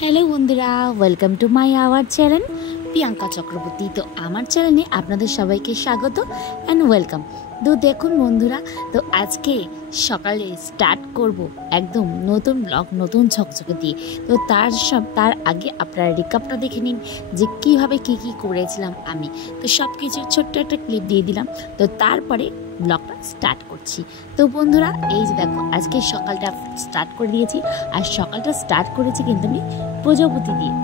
Hello বন্ধুরা, welcome to my our channel Priyanka Chakraborty. তো আমার চ্যানেলে আপনাদের সবাইকে স্বাগত অ্যান্ড ওয়েলকাম। তো দেখুন বন্ধুরা, তো আজকে সকালে স্টার্ট করব একদম নতুন ব্লগ, নতুন ঝকঝকে দিয়ে। তো তার আগে আপনারা রিকাপটা দেখে নিন যে কীভাবে কী করেছিলাম আমি। তো সব কিছুর ছোট্ট একটা ক্লিপ দিয়ে দিলাম। তো তারপরে ব্লগটা স্টার্ট করছি। তো বন্ধুরা, এই যে দেখো আজকে সকালটা স্টার্ট করে দিয়েছি, আর সকালটা স্টার্ট করেছি কিন্তু আমি প্রজাপতি দিয়ে।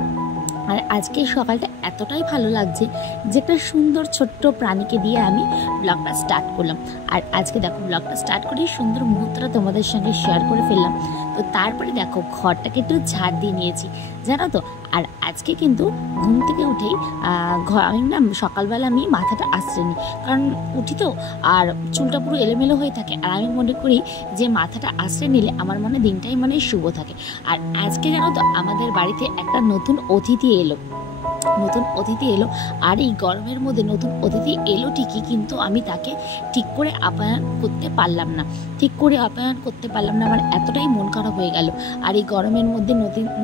আর আজকে সকালটা এতটাই ভালো লাগছে যে একটা সুন্দর ছোট্ট প্রাণীকে দিয়ে আমি ব্লগটা স্টার্ট করলাম। আর আজকে দেখো ব্লগটা স্টার্ট করে সুন্দর মুহূর্তটা তোমাদের সঙ্গে শেয়ার করে ফেললাম। তো তারপরে দেখো ঘরটাকে একটু ঝাড় দিয়ে নিয়েছি, জানো তো। আর আজকে কিন্তু ঘুম থেকে উঠেই আমি না সকালবেলা আমি মাথাটা আঁচড়ে, কারণ উঠি তো আর চুলটা পুরো এলোমেলো হয়ে থাকে। আর আমি মনে করি যে মাথাটা আঁচড়ে নিলে আমার মনে দিনটাই মানে শুভ থাকে। আর আজকে জানো তো আমাদের বাড়িতে একটা নতুন অতিথি এলো। আর এই গরমের মধ্যে নতুন অতিথি এলো ঠিকই, কিন্তু আমি তাকে ঠিক করে আপ্যায়ন করতে পারলাম না। আমার এতটাই মন খারাপ হয়ে গেল। আর এই গরমের মধ্যে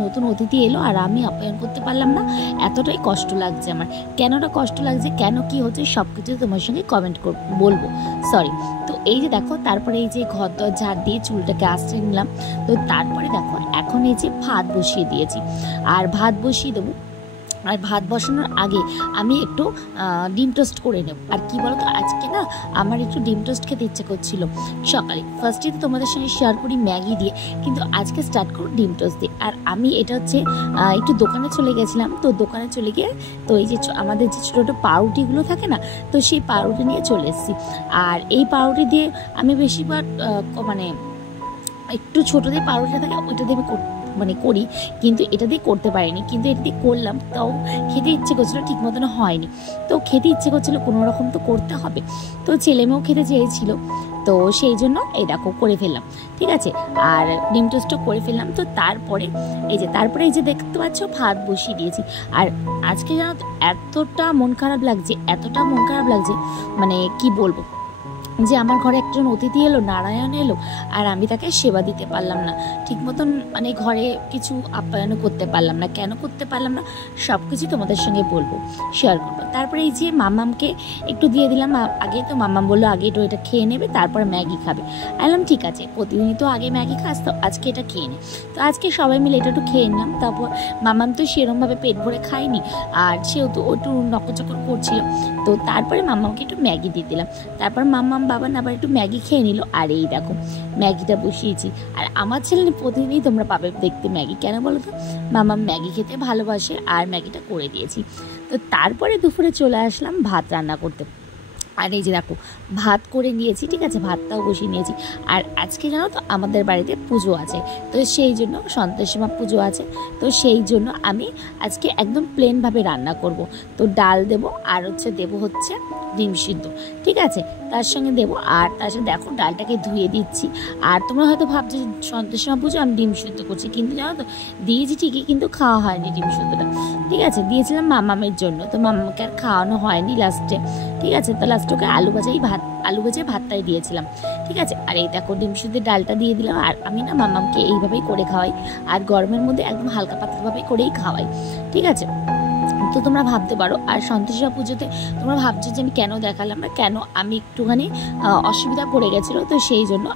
নতুন অতিথি এলো আর আমি আপ্যায়ন করতে পারলাম না, এতটাই কষ্ট লাগছে আমার। কেনটা কষ্ট লাগছে, কেন কি হচ্ছে, সব কিছু তোমার সঙ্গে কমেন্ট বলবো, সরি। তো এই যে দেখো, তারপরে এই যে ঘর দর ঝাড় দিয়ে চুলটাকে আঁচড়ে নিলাম। তো তারপরে দেখো এখন এই যে ভাত বসিয়ে দিয়েছি, আর ভাত বসিয়ে দেবো। আর ভাত বসানোর আগে আমি একটু ডিম টোস্ট করে নেব। আর কি বলতো, আজকে না আমার একটু ডিম টোস্ট খেতে ইচ্ছে করছিল সকালে। ফার্স্টে তো তোমাদের সঙ্গে শেয়ার করি ম্যাগি দিয়ে, কিন্তু আজকে স্টার্ট করব ডিম টোস্ট দিয়ে। আর আমি এটা হচ্ছে একটু দোকানে চলে গেছিলাম। তো দোকানে চলে গিয়ে তো এই যে আমাদের যে ছোটো ছোটো পাউরুটিগুলো থাকে না, তো সেই পাউরুটি নিয়ে চলে এসেছি। আর এই পাউরুটি দিয়ে আমি বেশিরভাগ মানে একটু ছোটো দিয়ে পাউরুটি থাকে ওইটা দিয়ে আমি করি, কিন্তু এটা দিয়ে করতে পারিনি। কিন্তু এটা দিয়ে করলাম, তাও খেতে ইচ্ছে করছিলো, ঠিক মতন হয়নি। তো খেতে ইচ্ছে করছিলো, কোনো রকম তো করতে হবে। তো ছেলেমেয়েও খেতে চেয়েছিল, তো সেই জন্য এই দেখো করে ফেললাম, ঠিক আছে। আর ডিম টোস্টও করে ফেললাম। তো তারপরে এই যে দেখতে পাচ্ছ ভাত বসিয়ে দিয়েছি। আর আজকে জানো তো এতটা মন খারাপ লাগছে, মানে কি বলবো, যে আমার ঘরে একজন অতিথি এলো, নারায়ণ এলো, আর আমি তাকে সেবা দিতে পারলাম না ঠিক মতন, মানে ঘরে কিছু আপ্যায়নও করতে পারলাম না। কেন করতে পারলাম না সব কিছু তোমাদের সঙ্গে বলবো, শেয়ার করবো। তারপরে এই যে মাম্মামকে একটু দিয়ে দিলাম। আগে তো মাম্মাম বললো আগে একটু এটা খেয়ে নেবে, তারপরে ম্যাগি খাবে। বললাম ঠিক আছে, প্রতিদিনই তো আগে ম্যাগি খাস, তো আজকে এটা খেয়ে নে। তো আজকে সবাই মিলে এটা একটু খেয়ে নিলাম। তারপর মাম্মাম তো সেরকমভাবে পেট ভরে খায়নি, আর সেও তো একটু নকচকর করছিল। তো তারপরে মাম্মামকে একটু ম্যাগি দিয়ে দিলাম। তারপর মাম্মাম বাবা আবার একটু ম্যাগি খেয়ে নিল। আর এই দেখো ম্যাগিটা বসিয়েছি। আর আমার ছেলে প্রতিদিনই তোমরা পাবে দেখতে ম্যাগি, কেন বলো তো, মাম্মাম ম্যাগি খেতে ভালোবাসে, আর ম্যাগিটা করে দিয়েছি। তো তারপরে দুপুরে চলে আসলাম ভাত রান্না করতে। আর এই যে দেখো ভাত করে নিয়েছি, ঠিক আছে, ভাতটাও বসিয়ে নিয়েছি। আর আজকে জানো তো আমাদের বাড়িতে পুজো আছে, তো সেই জন্য সন্তোষী মা পুজো আছে। তো সেই জন্য আমি আজকে একদম প্লেনভাবে রান্না করব। তো ডাল দেবো, আর দেবো ডিম সিদ্ধ, ঠিক আছে, তার সঙ্গে দেবো। আর তার সাথে দেখো ডালটাকে ধুয়ে দিচ্ছি। আর তোমরা হয়তো ভাবছো সন্তোষী মা পুজো আমি ডিম সিদ্ধ করছি, কিন্তু জানো তো দিয়েছি ঠিকই, কিন্তু খাওয়া হয়নি ডিম সিদ্ধটা, ঠিক আছে। দিয়েছিলাম মামামের জন্য, তো মামাকে আর খাওয়ানো হয়নি লাস্টে, ঠিক আছে। তো লাস্টে ওকে আলু ভাজে ভাতটাই দিয়েছিলাম, ঠিক আছে। আর এই দেখো ডিম সিদ্ধের ডালটা দিয়ে দিলাম। আর আমি না মামামকে এইভাবেই করে খাওয়াই, আর গরমের মধ্যে একদম হালকা পাতলাভাবেই করেই খাওয়াই, ঠিক আছে। তো তোমরা ভাবতে পারো, আর সন্তোষী মা পুজোতে তোমরা ভাবছো যে আমি কেন দেখালাম না, কেন আমি একটুখানি অসুবিধা পড়ে গেছিলো, তো সেই জন্য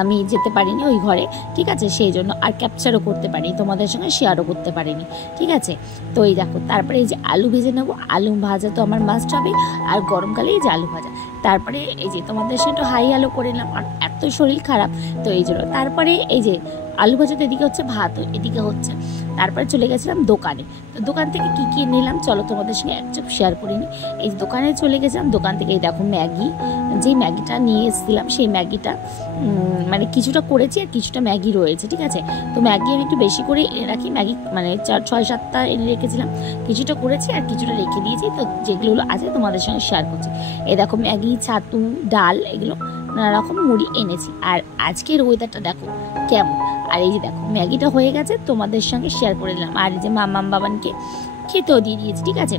আমি যেতে পারিনি ওই ঘরে, ঠিক আছে। সেই জন্য আর ক্যাপচারও করতে পারিনি, তোমাদের সঙ্গে শেয়ারও করতে পারিনি, ঠিক আছে। তো এই দেখো তারপরে এই যে আলু ভেজে নেবো। আলু ভাজা তো আমার মাস্ট হবে, আর গরমকালে এই যে আলু ভাজা। তারপরে এই যে তোমাদের সঙ্গে একটু হাই আলু করে নিলাম, আর এত শরীর খারাপ, তো এই জন্য। তারপরে এই যে আলু ভাজা তো এদিকে হচ্ছে, ভাত এদিকে হচ্ছে। তারপরে চলে গেছিলাম দোকানে। তো দোকান থেকে কী নিলাম চলো তোমাদের সঙ্গে একচুপ শেয়ার করিনি। এই দোকানে চলে গেছিলাম, দোকান থেকে এই দেখো যেই ম্যাগিটা নিয়ে এসেছিলাম, সেই ম্যাগিটা মানে কিছুটা করেছি আর কিছুটা ম্যাগি রয়েছে, ঠিক আছে। তো ম্যাগি আমি একটু বেশি করে এনে রাখি, ম্যাগি মানে 6-7টা এনে রেখেছিলাম, কিছুটা করেছি আর কিছুটা রেখে দিয়েছি। তো যেগুলো আছে তোমাদের সঙ্গে শেয়ার করছি। এই দেখো ম্যাগি, ছাতু, ডাল, এগুলো নানা রকম মুড়ি এনেছি। আর আজকের ওয়েদারটা দেখো কেমন। আর এই যে দেখো ম্যাগিটা হয়ে গেছে, তোমাদের সঙ্গে শেয়ার করে দিলাম। আর এই যে মাম্মাম বাবানকে খেতেও দিয়ে দিয়েছি, ঠিক আছে।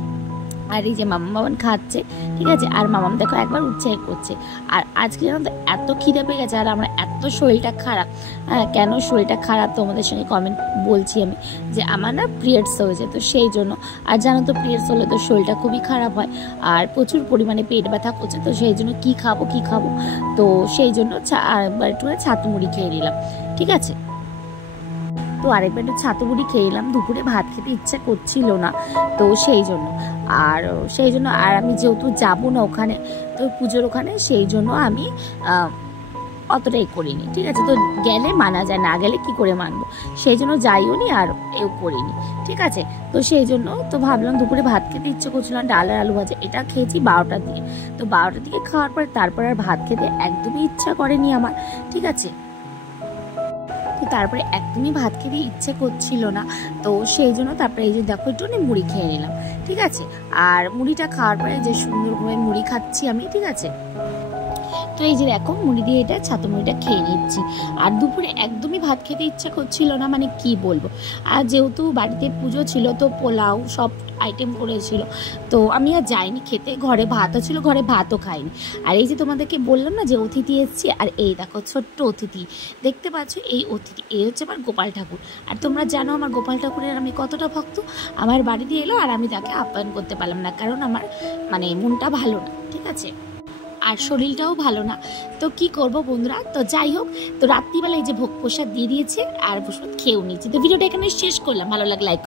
আর এই যে মামা খাচ্ছে, ঠিক আছে। আর মামাম দেখো একবার উৎসাহ করছে। আর আজকে জানো তো এত খিদে পেয়ে গেছে, আর আমার এত শরীরটা খারাপ। হ্যাঁ, কেন শরীরটা খারাপ তোমাদের সঙ্গে কমেন্ট বলছি আমি, যে আমার না পিরিয়ডস হয়েছে, তো সেই জন্য। আর জানো তো পিরিয়ডস হলে তো শরীরটা খুবই খারাপ হয়, আর প্রচুর পরিমাণে পেট ব্যথা করছে, তো সেই জন্য কি খাবো তো সেই জন্য একটু ছাতু মুড়ি খেয়ে নিলাম, ঠিক আছে। তো আরেকবার একটু ছাতু মুড়ি খেয়ে নিলাম, দুপুরে ভাত খেতে ইচ্ছা করছিল না, তো সেই জন্য। আর আমি যেহেতু যাবো না ওখানে, তো পুজোর ওখানে, সেই জন্য আমি অতটাই করিনি, ঠিক আছে। তো গেলে মানা যায়, না গেলে কি করে মানবো, সেই জন্য যাইও নি আর এও করিনি, ঠিক আছে। তো সেই জন্য তো ভাবলাম দুপুরে ভাত খেতে ইচ্ছে করছিল, ডাল আর আলু ভাজা এটা খেয়েছি 12টার দিকে। তো 12টার দিকে খাওয়ার পরে তারপর আর ভাত খেতে একদমই ইচ্ছা করেনি আমার, ঠিক আছে। তো তারপরে একদমই ভাত খেতে ইচ্ছে করছিল না, তো সেই জন্য তারপরে এই যে দেখো একটু মুড়ি খেয়ে নিলাম, ঠিক আছে। আর মুড়িটা খাওয়ার পরে যে সুন্দরভাবে মুড়ি খাচ্ছি আমি, ঠিক আছে। তো এই যে দেখো মুড়ি দিয়ে এটা ছাতু মুড়িটা খেয়ে নিচ্ছি। আর দুপুরে একদমই ভাত খেতে ইচ্ছা করছিল না, মানে কি বলবো। আর যেহেতু বাড়িতে পুজো ছিল, তো পোলাও সব আইটেম করেছিল, তো আমি আর যাইনি খেতে। ঘরে ভাতও ছিল, ঘরে ভাতও খাইনি। আর এই যে তোমাদেরকে বললাম না যে অতিথি এসেছি, আর এই দেখো ছোট্ট অতিথি দেখতে পাচ্ছ, এই অতিথি এই হচ্ছে আমার গোপাল ঠাকুর। আর তোমরা জানো আমার গোপাল ঠাকুরের আমি কতটা ভক্ত। আমার বাড়িতে এলো আর আমি তাকে আপ্যায়ন করতে পারলাম না, কারণ আমার মানে মনটা ভালো না, ঠিক আছে, আর শরীরটাও ভালো না। তো কি করব বন্ধুরা, তো যাই হোক, তো রাত্রিবেলা এই যে ভোগ প্রসাদ দিয়ে দিয়েছে, আর প্রসাদ খেয়েও নিয়েছি। তো ভিডিওটা এখানে শেষ করলাম, ভালো লাগলে লাইক